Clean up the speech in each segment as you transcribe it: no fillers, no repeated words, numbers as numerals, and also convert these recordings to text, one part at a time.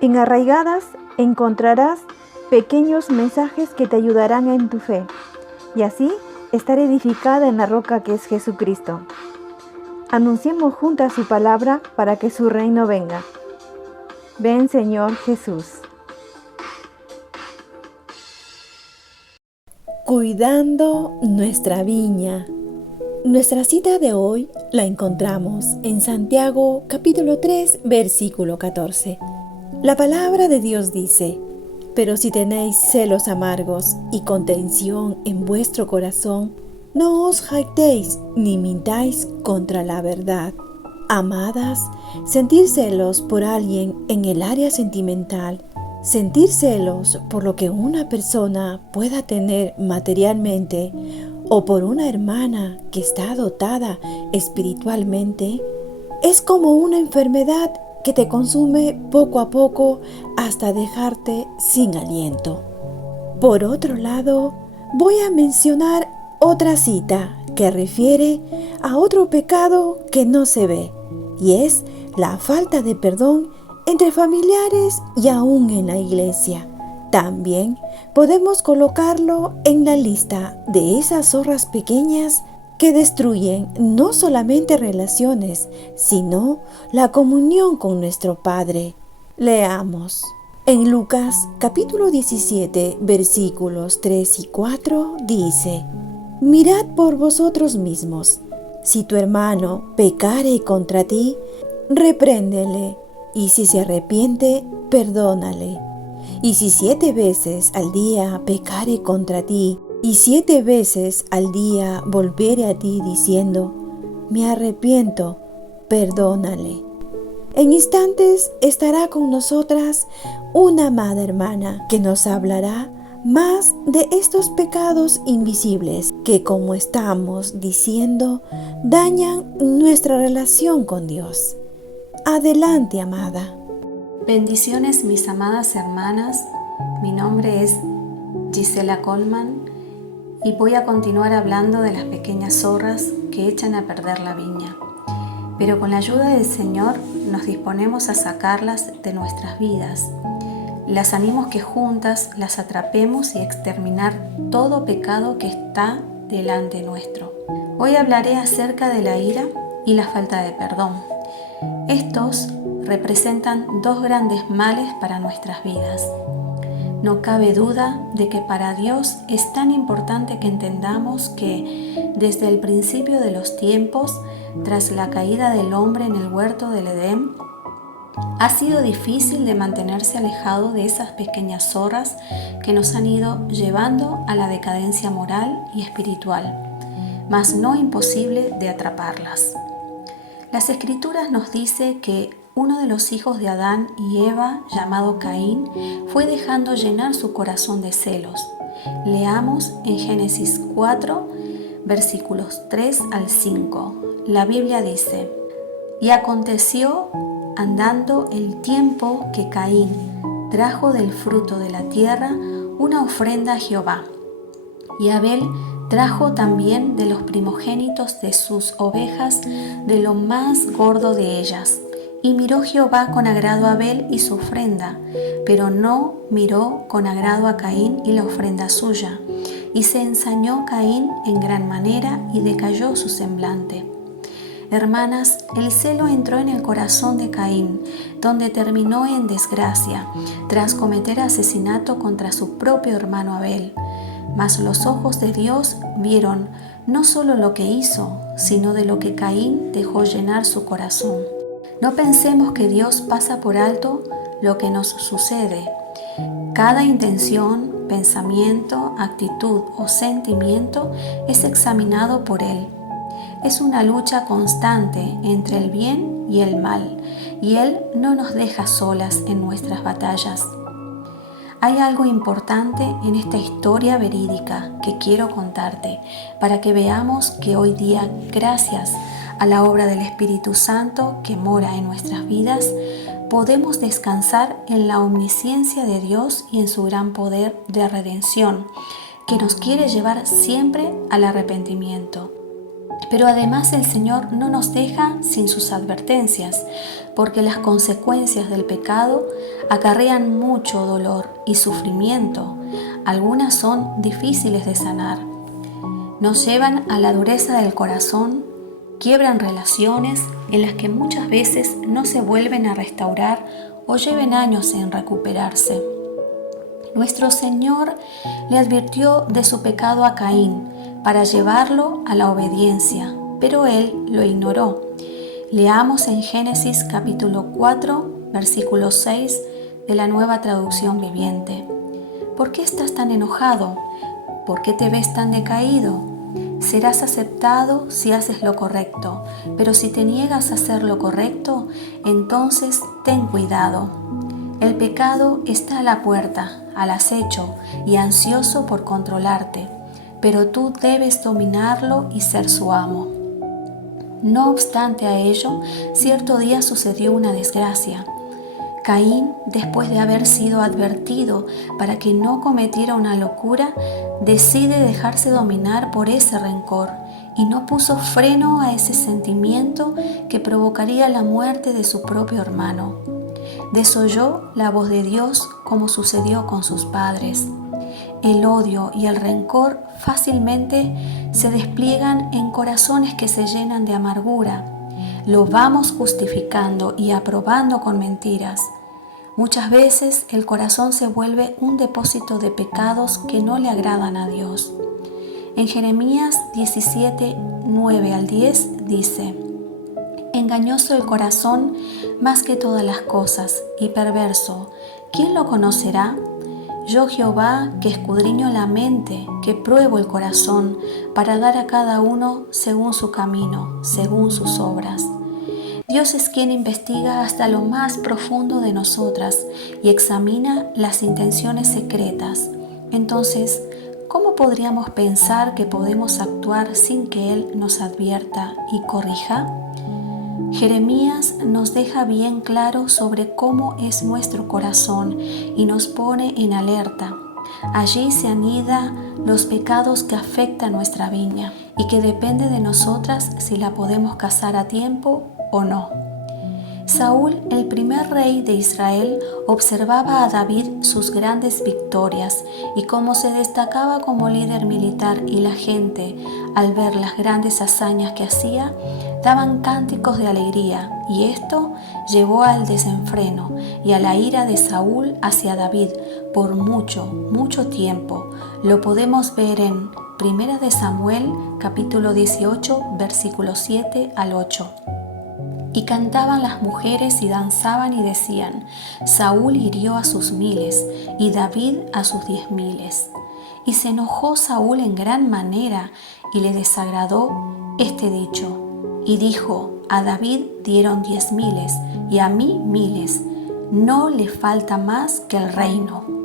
En Arraigadas encontrarás pequeños mensajes que te ayudarán en tu fe y así estar edificada en la roca que es Jesucristo. Anunciemos juntas su palabra para que su reino venga. Ven, Señor Jesús. Cuidando nuestra viña. Nuestra cita de hoy la encontramos en Santiago capítulo 3, versículo 14. La palabra de Dios dice: pero si tenéis celos amargos y contención en vuestro corazón, no os jactéis ni mintáis contra la verdad. Amadas, sentir celos por alguien en el área sentimental, sentir celos por lo que una persona pueda tener materialmente o por una hermana que está dotada espiritualmente, es como una enfermedad que te consume poco a poco hasta dejarte sin aliento. Por otro lado, voy a mencionar otra cita que refiere a otro pecado que no se ve, y es la falta de perdón entre familiares y aún en la iglesia. También podemos colocarlo en la lista de esas zorras pequeñas que destruyen no solamente relaciones, sino la comunión con nuestro Padre. Leamos. En Lucas capítulo 17, versículos 3 y 4 dice: mirad por vosotros mismos. Si tu hermano pecare contra ti, repréndele, y si se arrepiente, perdónale. Y si 7 veces al día pecare contra ti, y 7 veces al día volviere a ti diciendo: me arrepiento, perdónale. En instantes estará con nosotras una amada hermana que nos hablará más de estos pecados invisibles que, como estamos diciendo, dañan nuestra relación con Dios. Adelante, amada. Bendiciones, mis amadas hermanas. Mi nombre es Gisela Colman y voy a continuar hablando de las pequeñas zorras que echan a perder la viña. Pero con la ayuda del Señor nos disponemos a sacarlas de nuestras vidas. Las animo que juntas las atrapemos y exterminar todo pecado que está delante nuestro. Hoy hablaré acerca de la ira y la falta de perdón. Estos representan 2 grandes males para nuestras vidas. No cabe duda de que para Dios es tan importante que entendamos que desde el principio de los tiempos, tras la caída del hombre en el huerto del Edén, ha sido difícil de mantenerse alejado de esas pequeñas zorras que nos han ido llevando a la decadencia moral y espiritual, mas no imposible de atraparlas. Las Escrituras nos dice que uno de los hijos de Adán y Eva, llamado Caín, fue dejando llenar su corazón de celos. Leamos en Génesis 4, versículos 3 al 5. La Biblia dice: y aconteció, andando el tiempo, que Caín trajo del fruto de la tierra una ofrenda a Jehová, y Abel trajo también de los primogénitos de sus ovejas, de lo más gordo de ellas. Y miró Jehová con agrado a Abel y su ofrenda, pero no miró con agrado a Caín y la ofrenda suya. Y se ensañó Caín en gran manera y decayó su semblante. Hermanas, el celo entró en el corazón de Caín, donde terminó en desgracia, tras cometer asesinato contra su propio hermano Abel. Mas los ojos de Dios vieron no solo lo que hizo, sino de lo que Caín dejó llenar su corazón. No pensemos que Dios pasa por alto lo que nos sucede. Cada intención, pensamiento, actitud o sentimiento es examinado por Él. Es una lucha constante entre el bien y el mal, y Él no nos deja solas en nuestras batallas. Hay algo importante en esta historia verídica que quiero contarte para que veamos que hoy día, gracias a la obra del Espíritu Santo que mora en nuestras vidas, podemos descansar en la omnisciencia de Dios y en su gran poder de redención, que nos quiere llevar siempre al arrepentimiento. Pero además el Señor no nos deja sin sus advertencias, porque las consecuencias del pecado acarrean mucho dolor y sufrimiento. Algunas son difíciles de sanar. Nos llevan a la dureza del corazón, quiebran relaciones en las que muchas veces no se vuelven a restaurar o lleven años en recuperarse. Nuestro Señor le advirtió de su pecado a Caín para llevarlo a la obediencia, pero él lo ignoró. Leamos en Génesis capítulo 4, versículo 6 de la Nueva Traducción Viviente. ¿Por qué estás tan enojado? ¿Por qué te ves tan decaído? Serás aceptado si haces lo correcto, pero si te niegas a hacer lo correcto, entonces ten cuidado. El pecado está a la puerta, al acecho y ansioso por controlarte, pero tú debes dominarlo y ser su amo. No obstante a ello, cierto día sucedió una desgracia. Caín, después de haber sido advertido para que no cometiera una locura, decide dejarse dominar por ese rencor y no puso freno a ese sentimiento que provocaría la muerte de su propio hermano. Desoyó la voz de Dios como sucedió con sus padres. El odio y el rencor fácilmente se despliegan en corazones que se llenan de amargura. Lo vamos justificando y aprobando con mentiras. Muchas veces el corazón se vuelve un depósito de pecados que no le agradan a Dios. En Jeremías 17, 9 al 10 dice: Engañoso el corazón más que todas las cosas y perverso, ¿quién lo conocerá? Yo Jehová, que escudriño la mente, que pruebo el corazón, para dar a cada uno según su camino, según sus obras. Dios es quien investiga hasta lo más profundo de nosotras y examina las intenciones secretas. Entonces, ¿cómo podríamos pensar que podemos actuar sin que Él nos advierta y corrija? Jeremías nos deja bien claro sobre cómo es nuestro corazón y nos pone en alerta. Allí se anidan los pecados que afectan nuestra viña y que depende de nosotras si la podemos cazar a tiempo o no. Saúl, el primer rey de Israel, observaba a David sus grandes victorias y cómo se destacaba como líder militar, y la gente, al ver las grandes hazañas que hacía, daban cánticos de alegría, y esto llevó al desenfreno y a la ira de Saúl hacia David por mucho tiempo. Lo podemos ver en 1 de Samuel capítulo 18 versículos 7 al 8. Y cantaban las mujeres y danzaban y decían: Saúl hirió a sus 1000 y David a sus 10.000. Y se enojó Saúl en gran manera y le desagradó este dicho. Y dijo: a David dieron 10.000 y a mí 1000. No le falta más que el reino.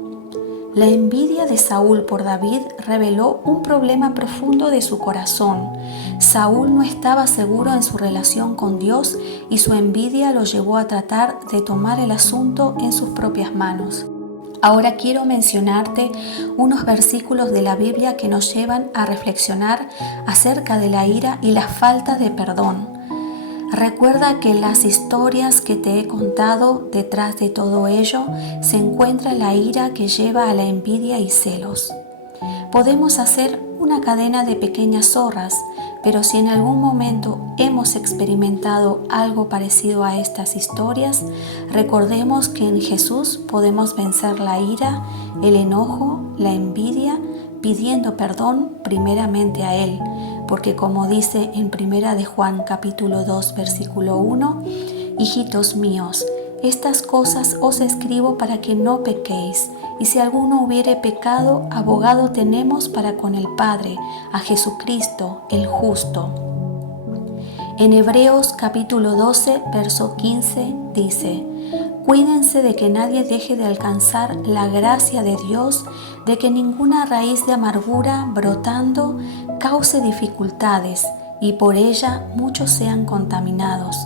La envidia de Saúl por David reveló un problema profundo de su corazón. Saúl no estaba seguro en su relación con Dios y su envidia lo llevó a tratar de tomar el asunto en sus propias manos. Ahora quiero mencionarte unos versículos de la Biblia que nos llevan a reflexionar acerca de la ira y la falta de perdón. Recuerda que en las historias que te he contado, detrás de todo ello se encuentra la ira que lleva a la envidia y celos. Podemos hacer una cadena de pequeñas zorras, pero si en algún momento hemos experimentado algo parecido a estas historias, recordemos que en Jesús podemos vencer la ira, el enojo, la envidia, pidiendo perdón primeramente a Él, porque como dice en 1 de Juan capítulo 2 versículo 1, hijitos míos, estas cosas os escribo para que no pequéis, y si alguno hubiere pecado, abogado tenemos para con el Padre, a Jesucristo el justo. En Hebreos capítulo 12 verso 15 dice: Cuídense de que nadie deje de alcanzar la gracia de Dios, de que ninguna raíz de amargura brotando cause dificultades y por ella muchos sean contaminados.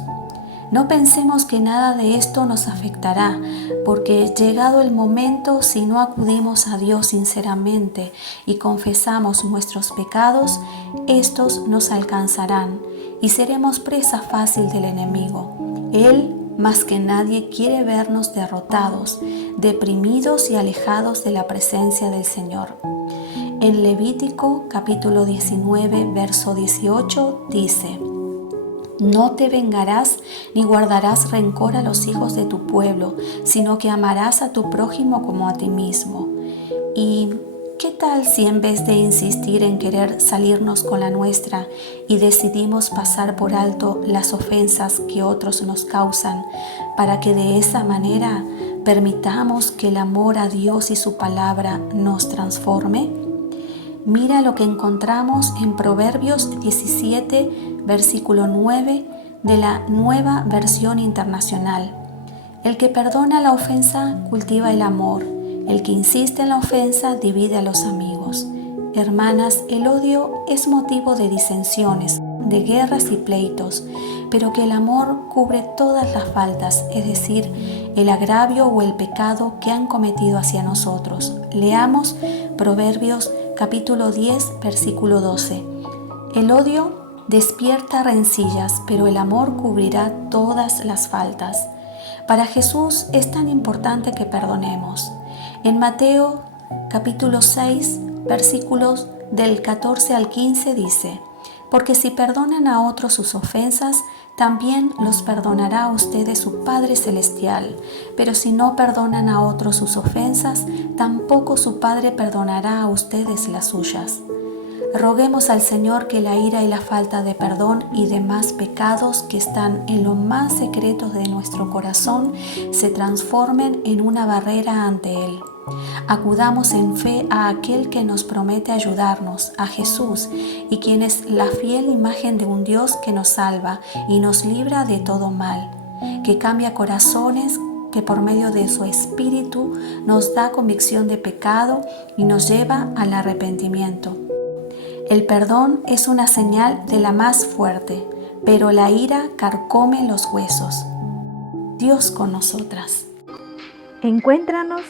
No pensemos que nada de esto nos afectará, porque llegado el momento, si no acudimos a Dios sinceramente y confesamos nuestros pecados, estos nos alcanzarán y seremos presa fácil del enemigo. Él, más que nadie, quiere vernos derrotados, deprimidos y alejados de la presencia del Señor. En Levítico capítulo 19, verso 18 dice: No te vengarás ni guardarás rencor a los hijos de tu pueblo, sino que amarás a tu prójimo como a ti mismo. ¿Y qué tal si en vez de insistir en querer salirnos con la nuestra y decidimos pasar por alto las ofensas que otros nos causan, para que de esa manera permitamos que el amor a Dios y su palabra nos transforme? Mira lo que encontramos en Proverbios 17, versículo 9 de la Nueva Versión Internacional. El que perdona la ofensa cultiva el amor. El que insiste en la ofensa divide a los amigos. Hermanas, el odio es motivo de disensiones, de guerras y pleitos, pero que el amor cubre todas las faltas, es decir, el agravio o el pecado que han cometido hacia nosotros. Leamos Proverbios capítulo 10, versículo 12. El odio despierta rencillas, pero el amor cubrirá todas las faltas. Para Jesús es tan importante que perdonemos. En Mateo capítulo 6, versículos del 14 al 15 dice: Porque si perdonan a otros sus ofensas, también los perdonará a ustedes su Padre Celestial. Pero si no perdonan a otros sus ofensas, tampoco su Padre perdonará a ustedes las suyas. Roguemos al Señor que la ira y la falta de perdón y demás pecados que están en lo más secreto de nuestro corazón se transformen en una barrera ante Él. Acudamos en fe a aquel que nos promete ayudarnos, a Jesús, y quien es la fiel imagen de un Dios que nos salva y nos libra de todo mal, que cambia corazones, que por medio de su Espíritu nos da convicción de pecado y nos lleva al arrepentimiento. El perdón es una señal de la más fuerte, pero la ira carcome los huesos. Dios con nosotras. Encuéntranos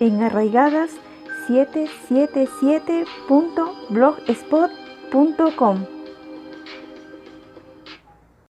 en arraigadas777.blogspot.com.